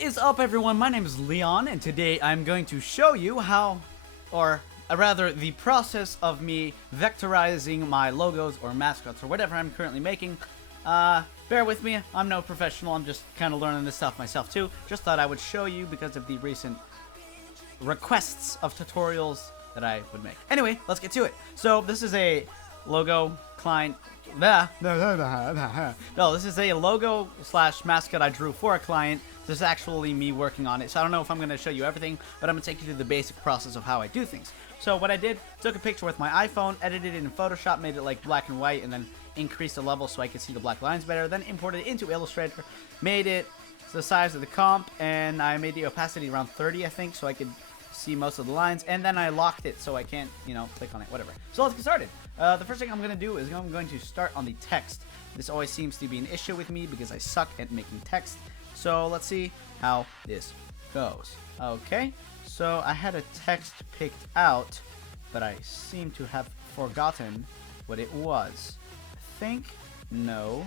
What is up, everyone? My name is Leon, and today I'm going to show you how, or rather the process of me vectorizing my logos or mascots or whatever I'm currently making. Bear with me, I'm no professional, I'm just kind of learning this stuff myself too. Just thought I would show you because of the recent requests of tutorials that I would make. Anyway, let's get to it. So this is a logo client. No, this is a logo slash mascot I drew for a client. This is actually me working on it, so I don't know if I'm going to show you everything, but I'm going to take you through the basic process of how I do things. So what I did, took a picture with my iPhone, edited it in Photoshop, made it like black and white, and then increased the level so I could see the black lines better, then imported it into Illustrator, made it the size of the comp, and I made the opacity around 30, I think, so I could see most of the lines, and then I locked it so I can't, click on it, whatever. So let's get started. The first thing I'm going to do is I'm going to start on the text. This always seems to be an issue with me because I suck at making text. So let's see how this goes. Okay, so I had a text picked out, but I seem to have forgotten what it was. I think, no.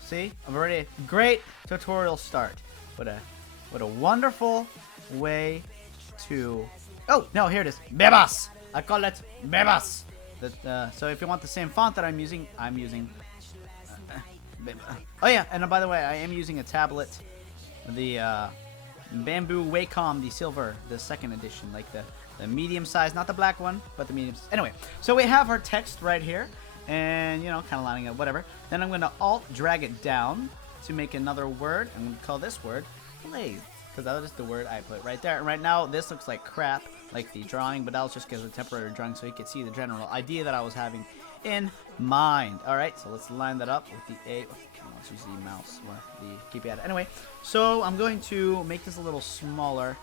See, I've already, great tutorial start. What a wonderful way to, oh, no, here it is, Bebas! I call it Bebas! So if you want the same font that I'm using, oh yeah, and by the way, I am using a tablet, the Bamboo Wacom, the silver, the second edition, like the medium size, not the black one, but the medium. Anyway, so we have our text right here, and kind of lining up, whatever. Then I'm going to Alt drag it down to make another word. I'm going to call this word lathe, because that is the word I put right there. And right now, this looks like crap, like the drawing, but that was just because of a temporary drawing, so you could see the general idea that I was having in mind. All right, so let's line that up with the A. Let's use the mouse or the keypad. Anyway, so I'm going to make this a little smaller.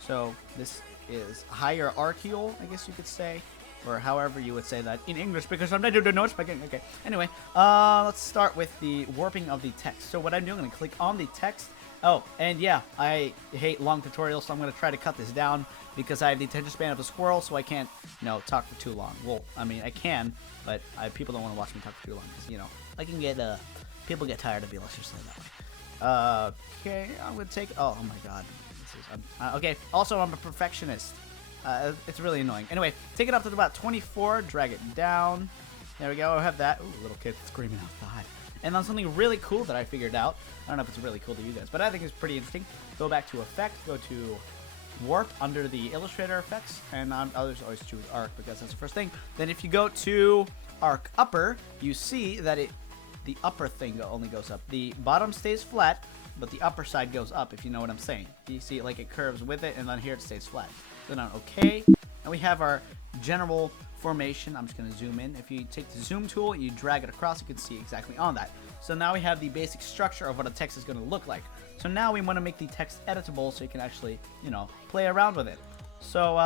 So this is hierarchical, I guess you could say, or however you would say that in English, because I'm not doing no speaking. Okay. Anyway, let's start with the warping of the text. So what I'm doing, I'm going to click on the text. Oh, and yeah, I hate long tutorials, so I'm going to try to cut this down because I have the attention span of a squirrel, so I can't, talk for too long. Well, I mean, I can, but people don't want to watch me talk for too long because, I can get, people get tired of me, let's just say that way. Okay, I'm going to take, oh my god. This is, okay, also, I'm a perfectionist. It's really annoying. Anyway, take it up to about 24, drag it down. There we go, I have that. Ooh, little kid screaming outside. And then something really cool that I figured out. I don't know if it's really cool to you guys, but I think it's pretty interesting. Go back to Effect, go to Warp under the Illustrator effects, and I'll always choose Arc because that's the first thing. Then if you go to Arc Upper, you see that the upper thing only goes up. The bottom stays flat, but the upper side goes up, if you know what I'm saying. You see it like it curves with it, and then here it stays flat. Then on OK, and we have our general formation. I'm just going to zoom in. If you take the zoom tool, you drag it across, you can see exactly on that. So now we have the basic structure of what a text is going to look like. So now we want to make the text editable so you can actually, play around with it. So,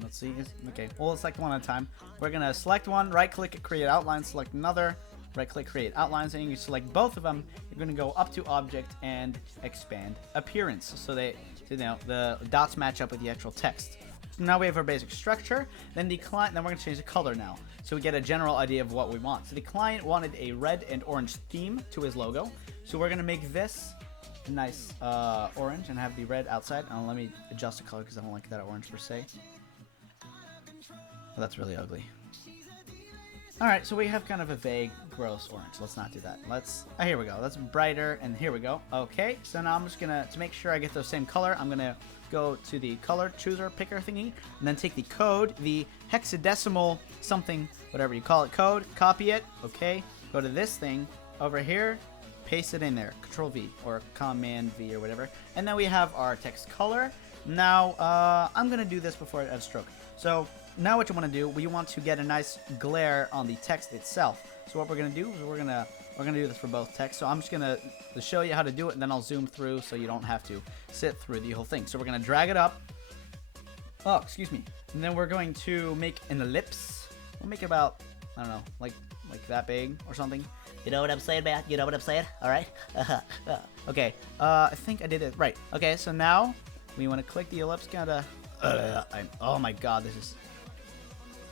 let's see. Okay, well, let's select one at a time. We're going to select one, right-click, create outline, select another, right-click, create outlines, and you select both of them. You're going to go up to Object and Expand Appearance so they, the dots match up with the actual text. So now we have our basic structure. Then the client. Then we're going to change the color now, so we get a general idea of what we want. So the client wanted a red and orange theme to his logo. So we're going to make this a nice orange and have the red outside. And let me adjust the color because I don't like that orange per se. Oh, that's really ugly. Alright, so we have kind of a vague, gross orange. Let's not do that. Here we go. That's brighter, and here we go. Okay, so now I'm just going to make sure I get the same color, I'm going to go to the color chooser picker thingy, and then take the code, the hexadecimal something, whatever you call it, code, copy it, okay, go to this thing, over here, paste it in there, Control V, or Command V, or whatever, and then we have our text color. Now, I'm going to do this before I add a stroke. So, now what you want to do, we want to get a nice glare on the text itself. So what we're going to do is we're going to do this for both text. So I'm just going to show you how to do it, and then I'll zoom through so you don't have to sit through the whole thing. So we're going to drag it up. Oh, excuse me. And then we're going to make an ellipse. We'll make it about, I don't know, like that big or something. You know what I'm saying, man? You know what I'm saying? All right? Okay. I think I did it right. Okay, so now we want to click the ellipse. Oh my god, this is...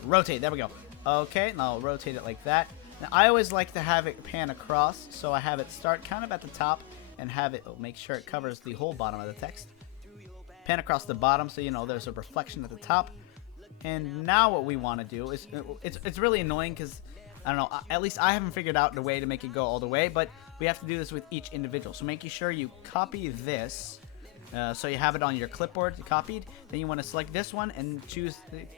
Rotate, there we go. Okay, now I'll rotate it like that. Now, I always like to have it pan across, so I have it start kind of at the top and have it make sure it covers the whole bottom of the text. Pan across the bottom so you know there's a reflection at the top. And now what we want to do is, it's really annoying because, I don't know, at least I haven't figured out the way to make it go all the way, but we have to do this with each individual. So making sure you copy this, so you have it on your clipboard copied. Then you want to select this one and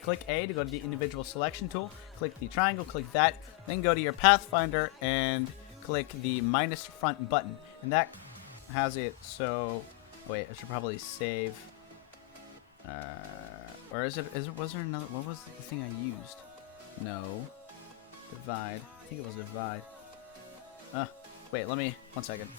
click A to go to the individual selection tool. Click the triangle, click that, then go to your Pathfinder and click the minus front button. And that has it, so, wait, I should probably save. Or was there another, what was the thing I used? No. Divide. I think it was divide. Wait, let me, 1 second.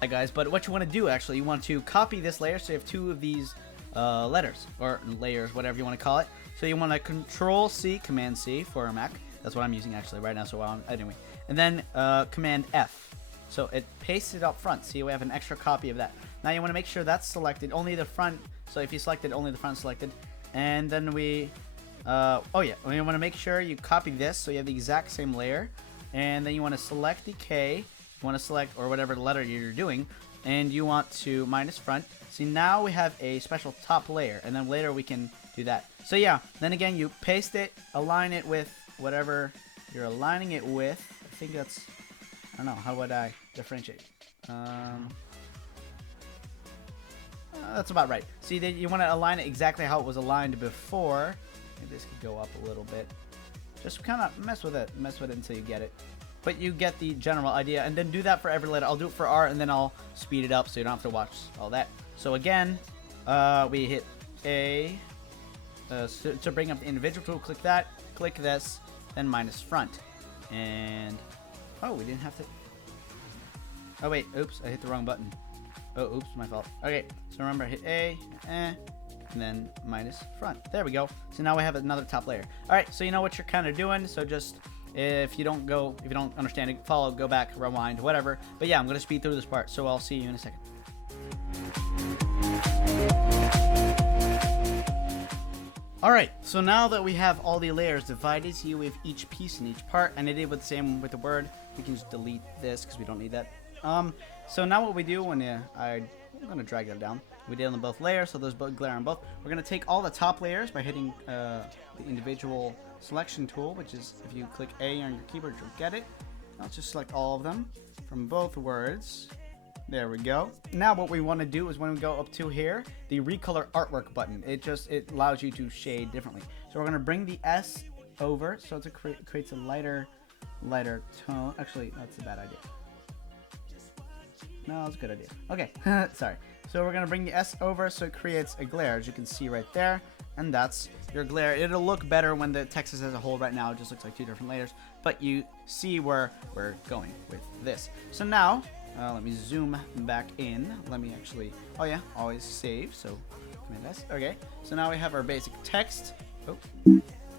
Hi guys, but what you want to do actually, you want to copy this layer so you have two of these letters, or layers, whatever you want to call it. So you want to Control C, Command C for a Mac. That's what I'm using actually right now, so anyway. And then Command F. So it pastes it up front. See, we have an extra copy of that. Now you want to make sure that's selected, only the front. So if you selected only the front selected, and then we, oh yeah, you want to make sure you copy this so you have the exact same layer, and then you want to select the K, you want to select, or whatever letter you're doing, and you want to minus front. See, now we have a special top layer, and then later we can do that. So yeah, then again, you paste it, align it with whatever you're aligning it with. I think that's, I don't know, how would I differentiate? That's about right. See, then you want to align it exactly how it was aligned before. Maybe this could go up a little bit. Just kind of mess with it until you get it. But you get the general idea, and then do that for every letter. I'll do it for R, and then I'll speed it up so you don't have to watch all that. So again, we hit A to bring up the individual tool. Click that, click this, then minus front, and oh, we didn't have to. Oh wait, oops, I hit the wrong button. Oh, oops, my fault. Okay, so remember, hit A, and then minus front. There we go. So now we have another top layer. All right, so you know what you're kind of doing. So just if you don't understand it, follow, go back, rewind, whatever. But yeah, I'm gonna speed through this part. So I'll see you in a second. All right, so now that we have all the layers divided, see we have each piece in each part, and I did with the same with the word. We can just delete this because we don't need that. So now what we do when I'm gonna drag that down. We did on both layers, so there's glare on both. We're gonna take all the top layers by hitting the individual selection tool, which is if you click A on your keyboard, you'll get it. Let's just select all of them from both words. There we go. Now what we want to do is when we go up to here, the recolor artwork button. It allows you to shade differently. So we're gonna bring the S over, so it creates a lighter tone. Actually, that's a bad idea. No, that's a good idea. Okay, sorry. So we're gonna bring the S over so it creates a glare, as you can see right there, and that's your glare. It'll look better when the text is as a whole. Right now it just looks like two different layers, but you see where we're going with this. So now, let me zoom back in. Let me actually, oh yeah, always save, so Command S. Okay, so now we have our basic text. Oh,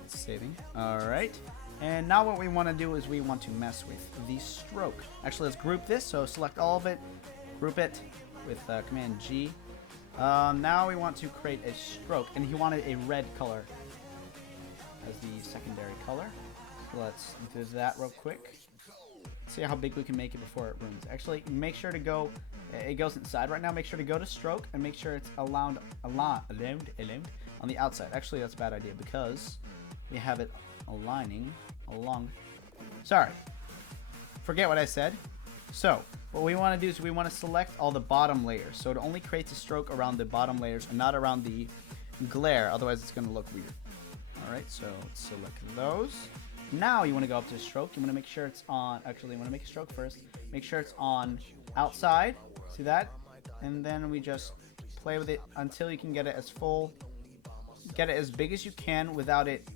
it's saving. All right. And now what we want to do is we want to mess with the stroke. Actually, let's group this. So select all of it, group it with Command G. Now we want to create a stroke, and he wanted a red color as the secondary color. Let's do that real quick. See how big we can make it before it ruins. Actually, make sure to go. It goes inside right now. Make sure to go to stroke and make sure it's aligned on the outside. Actually, that's a bad idea because we have it aligning along. Sorry, forget what I said. So what we want to do is we want to select all the bottom layers, so it only creates a stroke around the bottom layers and not around the glare, otherwise it's going to look weird. All right, so let's select those. Now you want to go up to stroke. You want to make sure it's on, actually you want to make a stroke first, make sure it's on outside, see that, and then we just play with it until you can get it as full, get it as big as you can without it.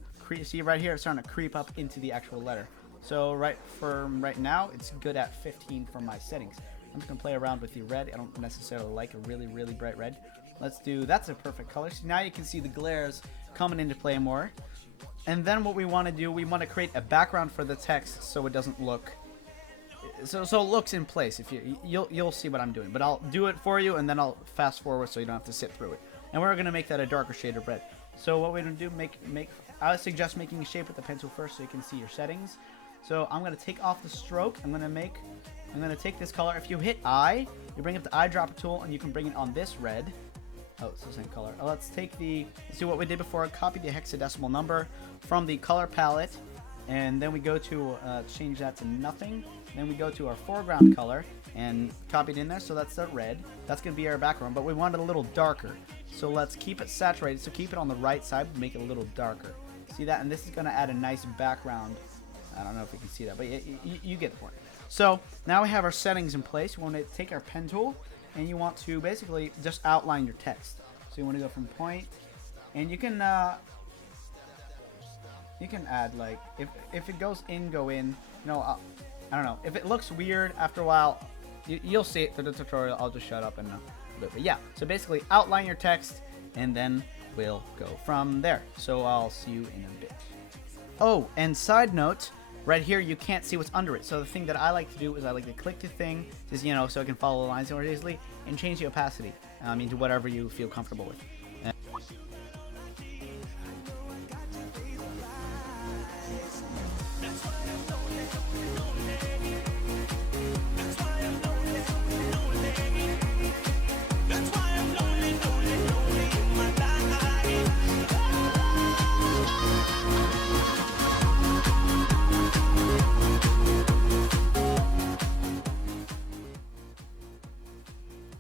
See right here, it's starting to creep up into the actual letter. So right now, it's good at 15 for my settings. I'm just gonna play around with the red. I don't necessarily like a really, really bright red. Let's do, that's a perfect color. So now you can see the glares coming into play more. And then what we want to do, we want to create a background for the text so it doesn't look, so it looks in place. If you'll see what I'm doing, but I'll do it for you and then I'll fast forward so you don't have to sit through it. And we're gonna make that a darker shade of red. So what we're gonna do, I would suggest making a shape with the pencil first so you can see your settings. So I'm gonna take off the stroke. I'm gonna take this color. If you hit I, you bring up the eyedropper tool and you can bring it on this red. Oh, it's the same color. Let's see what we did before. Copy the hexadecimal number from the color palette, and then we go to change that to nothing. Then we go to our foreground color and copy it in there. So that's the red. That's gonna be our background, but we want it a little darker. So let's keep it saturated. So keep it on the right side, make it a little darker. See that? And this is gonna add a nice background. I don't know if you can see that, but you get the point. So now we have our settings in place. We want to take our pen tool, and you want to basically just outline your text. So you want to go from point, and you can add, like, if it goes in, go in. You know, I don't know. If it looks weird after a while, you'll see it through the tutorial. I'll just shut up and but yeah. So basically, outline your text, and then we'll go from there. So I'll see you in a bit. Oh, and side note, right here you can't see what's under it. So the thing that I like to do is I like to click the thing, just, you know, so I can follow the lines more easily, and change the opacity into whatever you feel comfortable with.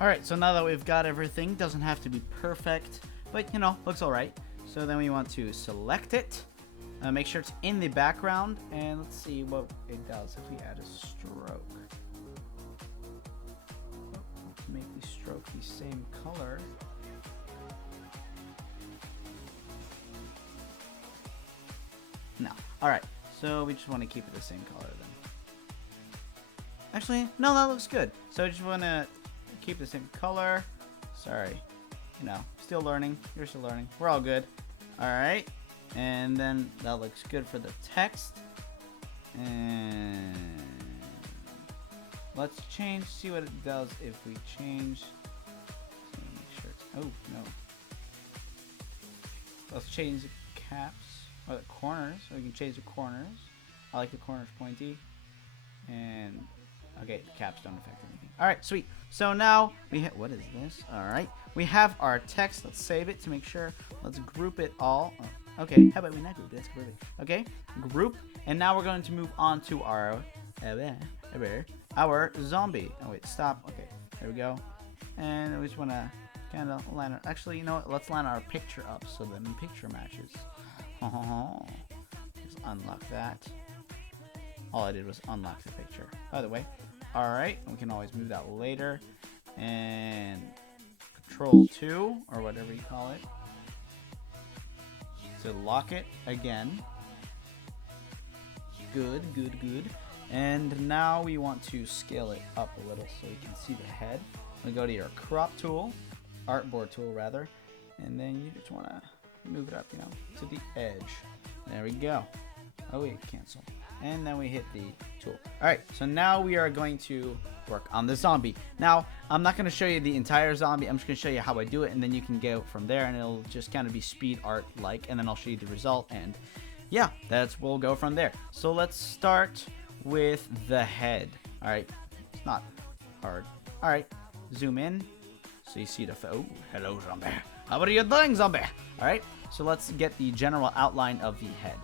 Alright, so now that we've got everything, doesn't have to be perfect, but, you know, looks alright. So then we want to select it, make sure it's in the background, and let's see what it does if we add a stroke. Make the stroke the same color. No. Alright, so we just want to keep it the same color then. Actually, no, that looks good. So I just want to keep the same color. Sorry, you know, still learning. You're still learning. We're all good. All right, and then that looks good for the text. And let's change. See what it does if we change. Make sure it's, oh no. Let's change the caps or the corners. So we can change the corners. I like the corners pointy. And okay, the caps don't affect anything. All right, sweet. So now we have, what is this? All right, we have our text. Let's save it to make sure. Let's group it all. Oh, okay, how about we not group it? Let's group it. Okay, group. And now we're going to move on to our zombie. Oh wait, stop. Okay, there we go. And we just want to kind of line our, actually, you know what? Let's line our picture up so the picture matches. Just unlock that. All I did was unlock the picture. By the way, all right, we can always move that later. And Control 2, or whatever you call it, to lock it again. Good, good, good. And now we want to scale it up a little so you can see the head. We go to your crop tool, artboard tool rather, and then you just want to move it up, you know, to the edge. There we go. Oh wait, cancel. And then we hit the tool. All right, so now we are going to work on the zombie. Now, I'm not going to show you the entire zombie. I'm just going to show you how I do it, and then you can go from there, and it'll just kind of be speed art like, and then I'll show you the result, and yeah, we'll go from there. So let's start with the head. All right, it's not hard. All right, zoom in so you see the, oh, hello zombie. How are you doing, zombie? All right, so let's get the general outline of the head.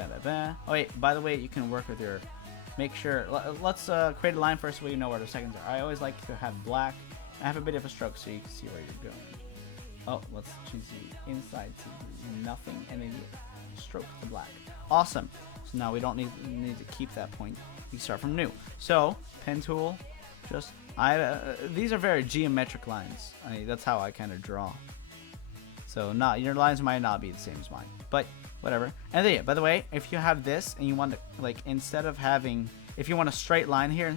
Oh wait, by the way, you can work with your, make sure, let's create a line first so you know where the seconds are. I always like to have black. I have a bit of a stroke so you can see where you're going. Oh, let's choose the inside to nothing and then stroke to black. Awesome. So now we don't need to keep that point. We start from new. So pen tool, just these are very geometric lines. That's how I kind of draw. So your lines might not be the same as mine, but whatever. And then, yeah, by the way, if you have this and you want to, like, instead of having, if you want a straight line here,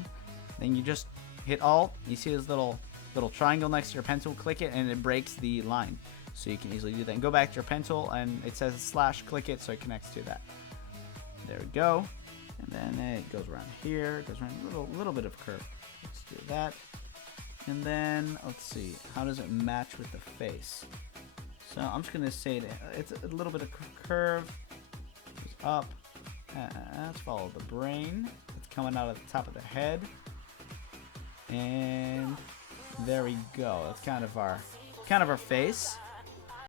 then you just hit Alt. You see this little triangle next to your pen tool, click it, and it breaks the line. So you can easily do that. And go back to your pen tool, and it says slash, click it, so it connects to that. There we go. And then it goes around here. It goes around a little bit of curve. Let's do that. And then, let's see, how does it match with the face? So I'm just going to say that it's a little bit of curve, goes up, Let's follow the brain. It's coming out of the top of the head. And there we go. That's kind of our face.